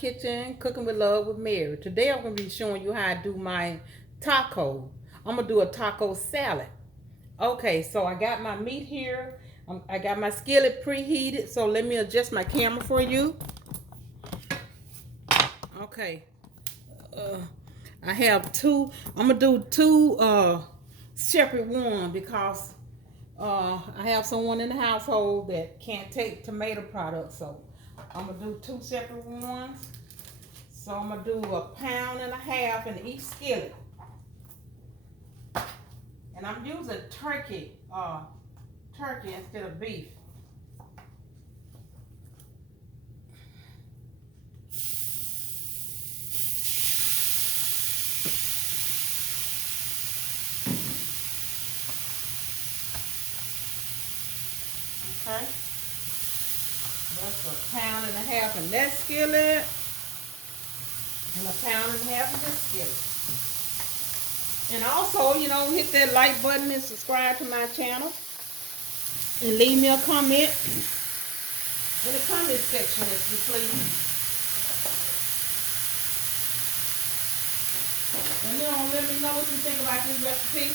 kitchen, cooking with love with Mary. Today I'm going to be showing you how I do my taco. I'm going to do a taco salad. Okay, so I got my meat here. I got my skillet preheated, so let me adjust my camera for you. Okay, I have two. I'm going to do two separate ones because I have someone in the household that can't take tomato products, so I'm going to do two separate ones. So I'm gonna do 1.5 pounds in each skillet, and I'm using turkey instead of beef. Okay, that's 1.5 pounds in that skillet, and 1.5 pounds in this skillet. And also, hit that like button and subscribe to my channel, and leave me a comment in the comment section if you please. And let me know what you think about this recipe.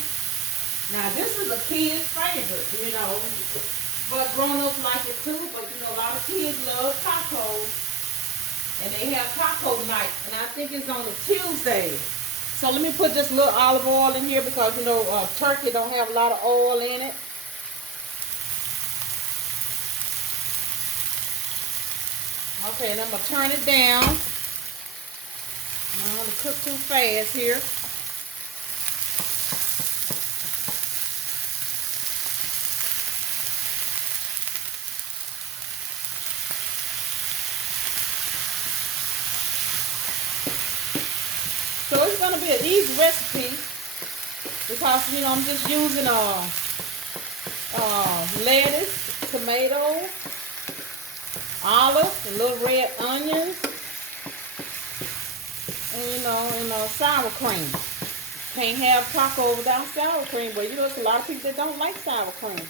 Now, this is a kid's favorite, but grown-ups like it too. But, a lot of kids love tacos, and they have taco night, and I think it's on a Tuesday. So let me put this little olive oil in here because, turkey don't have a lot of oil in it. Okay, and I'm going to turn it down. I don't want to cook too fast here. So it's going to be an easy recipe because, I'm just using lettuce, tomato, olives, and little red onions, and sour cream. Can't have taco without sour cream, but there's a lot of people that don't like sour cream.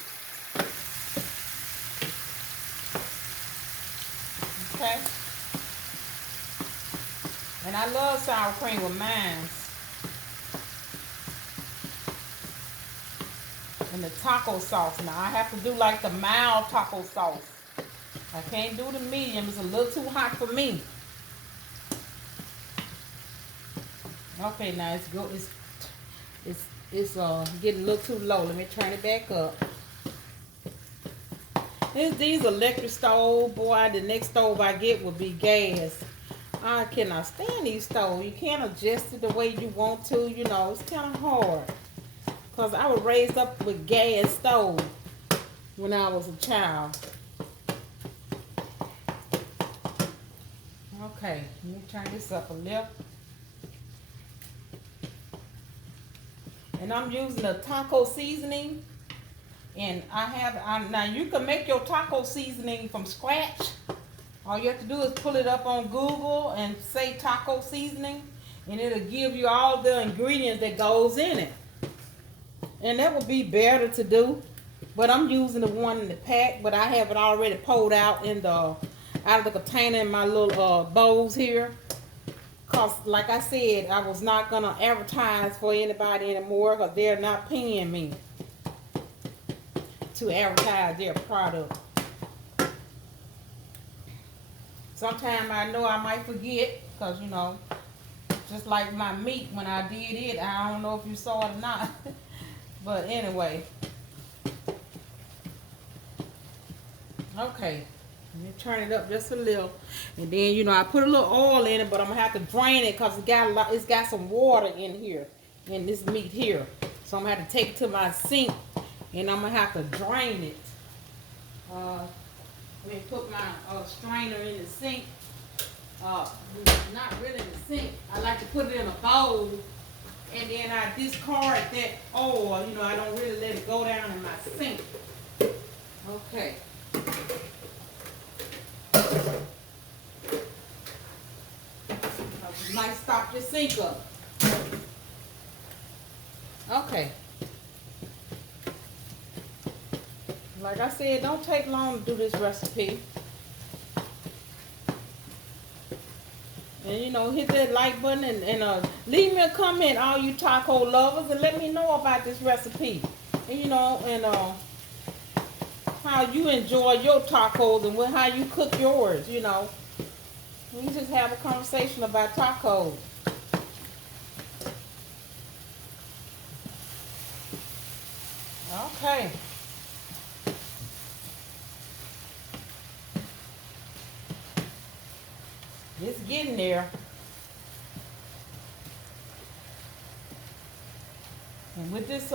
Okay? And I love sour cream with mine. And the taco sauce. Now I have to do like the mild taco sauce. I can't do the medium. It's a little too hot for me. Okay, now it's good. It's getting a little too low. Let me turn it back up. These electric stove, boy. The next stove I get will be gas. I cannot stand these stoves. You can't adjust it the way you want to. It's kind of hard. Because I was raised up with gas stove when I was a child. Okay, let me turn this up a little. And I'm using a taco seasoning. And now you can make your taco seasoning from scratch. All you have to do is pull it up on Google and say taco seasoning. And it'll give you all the ingredients that goes in it. And that would be better to do. But I'm using the one in the pack. But I have it already pulled out out of the container in my little bowls here. Because, like I said, I was not going to advertise for anybody anymore because they're not paying me to advertise their product. Sometimes I know I might forget because, just like my meat when I did it, I don't know if you saw it or not. But anyway. Okay. Let me turn it up just a little. And then, I put a little oil in it, but I'm going to have to drain it because it's got some water in here, in this meat here. So I'm going to have to take it to my sink, and I'm going to have to drain it. Let me put my strainer in the sink. Not really in the sink. I like to put it in a bowl, and then I discard that oil. I don't really let it go down in my sink. Okay. You might stop your sink up. Okay. Like I said, don't take long to do this recipe. And you know, hit that like button and leave me a comment, all you taco lovers, and let me know about this recipe. And you know, and how you enjoy your tacos and how you cook yours. You know, we just have a conversation about tacos. Okay. It's getting there. And with this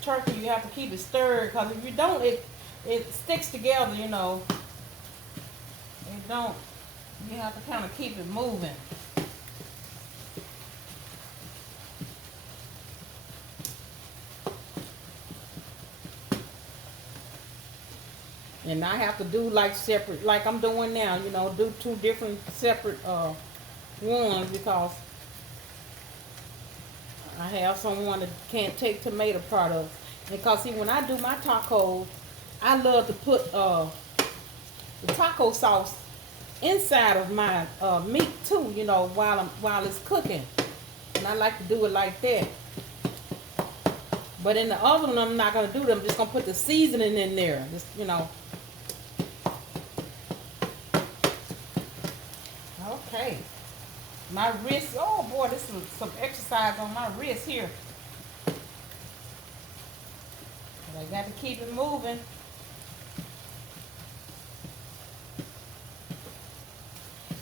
turkey, you have to keep it stirred, because if you don't, it sticks together. You know, it don't. You have to kind of keep it moving. And I have to do like separate, like I'm doing now. You know, do two different separate ones, because I have someone that can't take tomato products. Because see, when I do my tacos, I love to put the taco sauce inside of my meat too. You know, while it's cooking, and I like to do it like that. But in the oven, I'm not gonna do them. I'm just gonna put the seasoning in there. Just, you know. Okay. My wrist. Oh boy, this is some exercise on my wrist here. But I got to keep it moving.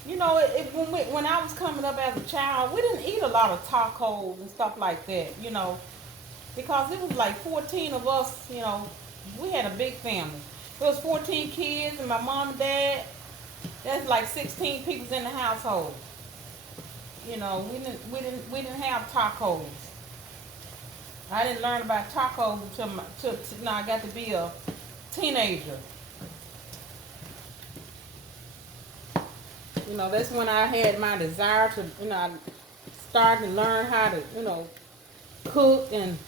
You know, when I was coming up as a child, we didn't eat a lot of tacos and stuff like that. You know, because it was like 14 of us. You know, we had a big family. There was 14 kids and my mom and dad. That's like 16 people in the household. You know, we didn't have tacos. I didn't learn about tacos until now I got to be a teenager. You know, that's when I had my desire to, you know, I started to learn how to, you know, cook and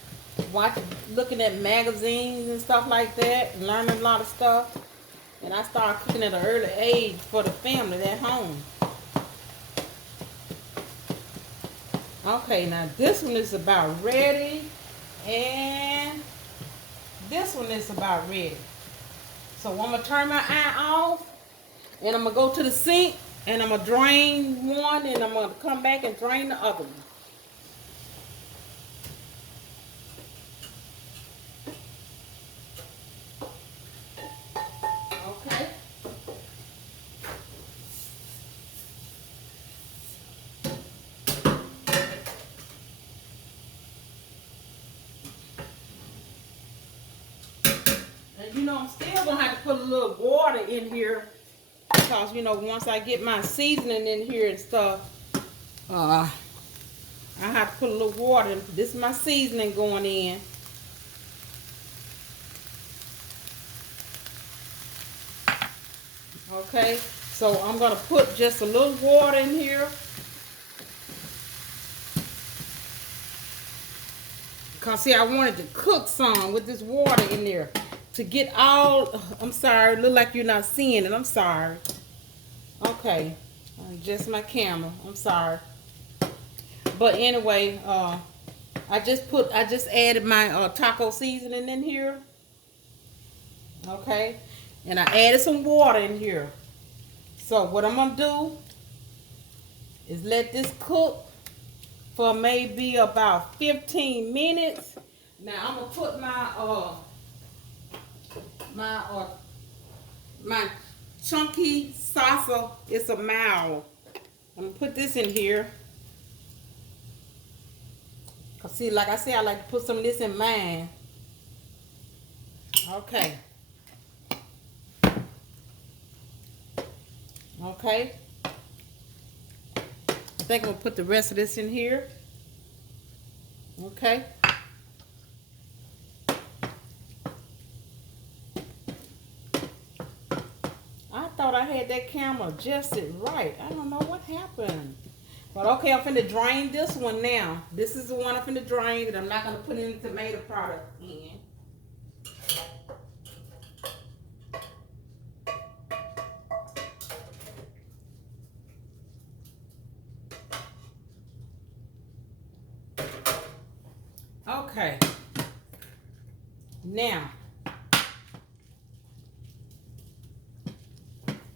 looking at magazines and stuff like that, and learning a lot of stuff. And I started cooking at an early age for the family at home. Okay, now this one is about ready, and this one is about ready. So I'm gonna turn my eye off, and I'm gonna go to the sink, and I'm gonna drain one, and I'm gonna come back and drain the other one. Okay. And you know, I'm still gonna have to put a little water in here, because you know, once I get my seasoning in here and stuff, I have to put a little water in. This is my seasoning going in. Okay, so I'm gonna put just a little water in here, because see, I wanted to cook some with this water in there to get all. I'm sorry, look like you're not seeing it. I'm sorry. Okay, just my camera. I'm sorry. But anyway, I just added my taco seasoning in here. Okay, and I added some water in here. So what I'm gonna do is let this cook for maybe about 15 minutes. Now I'm gonna put my chunky salsa. It's a mild. I'm gonna put this in here. Cause see, like I said, I like to put some of this in mine. Okay. Okay. I think I'm gonna put the rest of this in here. Okay. I thought I had that camera adjusted right. I don't know what happened. But okay, I'm finna drain this one now. This is the one I'm finna drain that I'm not gonna put any tomato product in. Okay. Now, I'm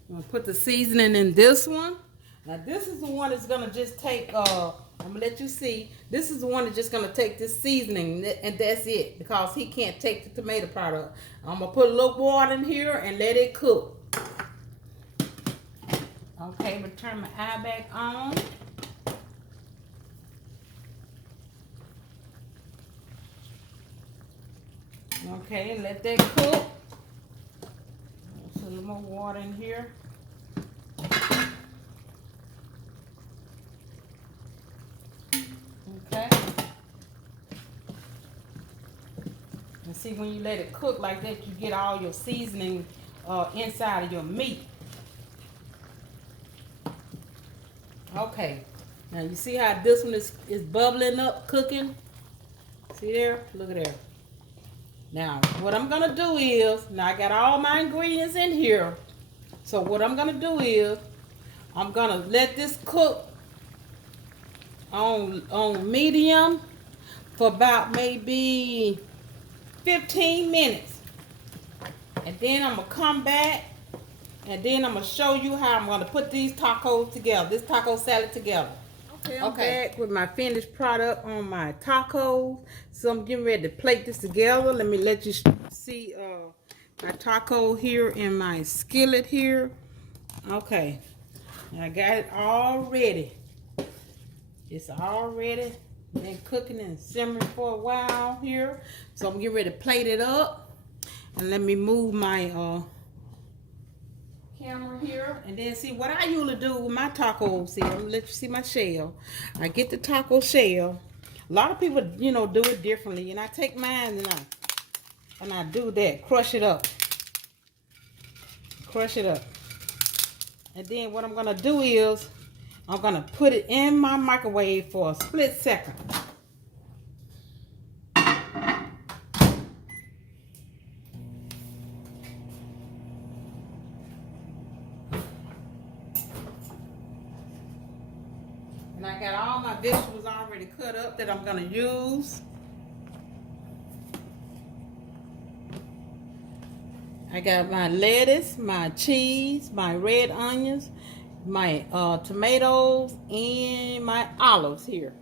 gonna put the seasoning in this one. Now this is the one that's gonna just take, I'm gonna let you see. This is the one that's just gonna take this seasoning and that's it, because he can't take the tomato product. I'm gonna put a little water in here and let it cook. Okay, I'm gonna turn my eye back on. Okay, let that cook. Put a little more water in here. Okay. And see, when you let it cook like that, you get all your seasoning inside of your meat. Okay. Now you see how this one is bubbling up, cooking? See there? Look at there. Now, what I'm going to do is, now I got all my ingredients in here. So what I'm going to do is, I'm going to let this cook on medium for about maybe 15 minutes. And then I'm going to come back, and then I'm going to show you how I'm going to put these tacos together, this taco salad together. Okay, I'm back with my finished product on my tacos. So I'm getting ready to plate this together. Let me let you see my taco here in my skillet here. Okay, I got it all ready. It's already been cooking and simmering for a while here. So I'm getting ready to plate it up. And let me move my camera here, and then see what I usually do with my tacos. See, I'm gonna let you see my shell. I get the taco shell. A lot of people, you know, do it differently, and I take mine and I do that. Crush it up. Crush it up. And then what I'm gonna do is I'm gonna put it in my microwave for a split second. And I got all my vegetables already cut up that I'm gonna use. I got my lettuce, my cheese, my red onions, my tomatoes, and my olives here.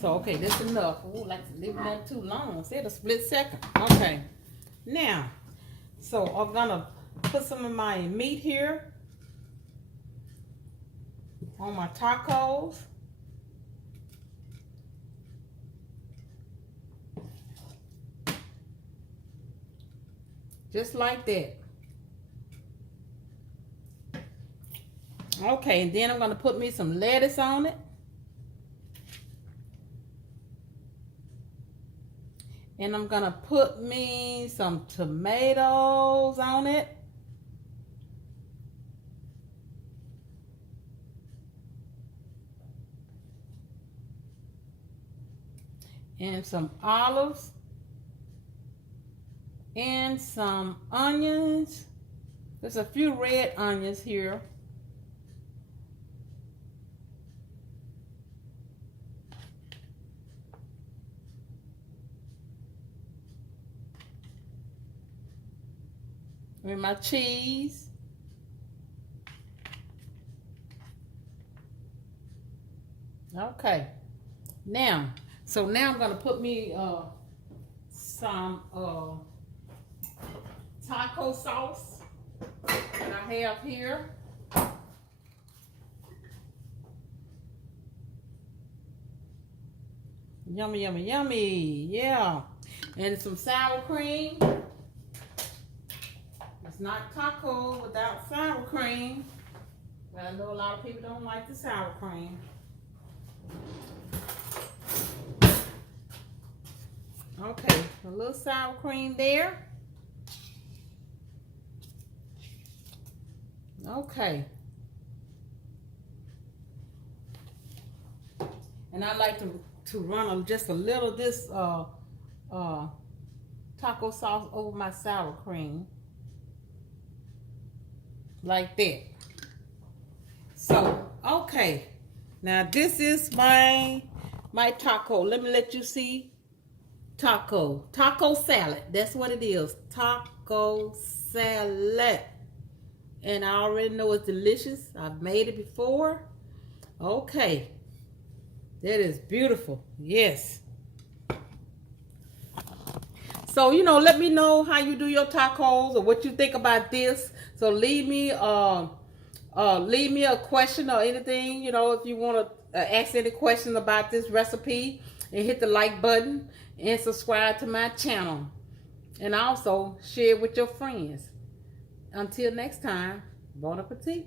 So, okay, that's enough. Ooh, like to leave that too long. Said a split second. Okay. Now, so I'm gonna put some of my meat here on my tacos. Just like that. Okay, and then I'm going to put me some lettuce on it. And I'm going to put me some tomatoes on it. And some olives. And some onions. There's a few red onions here. With my cheese. Okay. Now, so now I'm gonna put me some taco sauce that I have here. Yummy, yummy, yummy. Yeah. And some sour cream. It's not taco without sour cream. But I know a lot of people don't like the sour cream. Okay, a little sour cream there. Okay. And I like to run just a little of this taco sauce over my sour cream. Like that. So, okay. Now this is my taco. Let me let you see taco salad. That's what it is, taco salad. And I already know it's delicious. I've made it before. Okay, that is beautiful. Yes. So, let me know how you do your tacos or what you think about this. So leave me a question or anything, if you want to ask any questions about this recipe, and hit the like button and subscribe to my channel. And also share it with your friends. Until next time, bon appetit.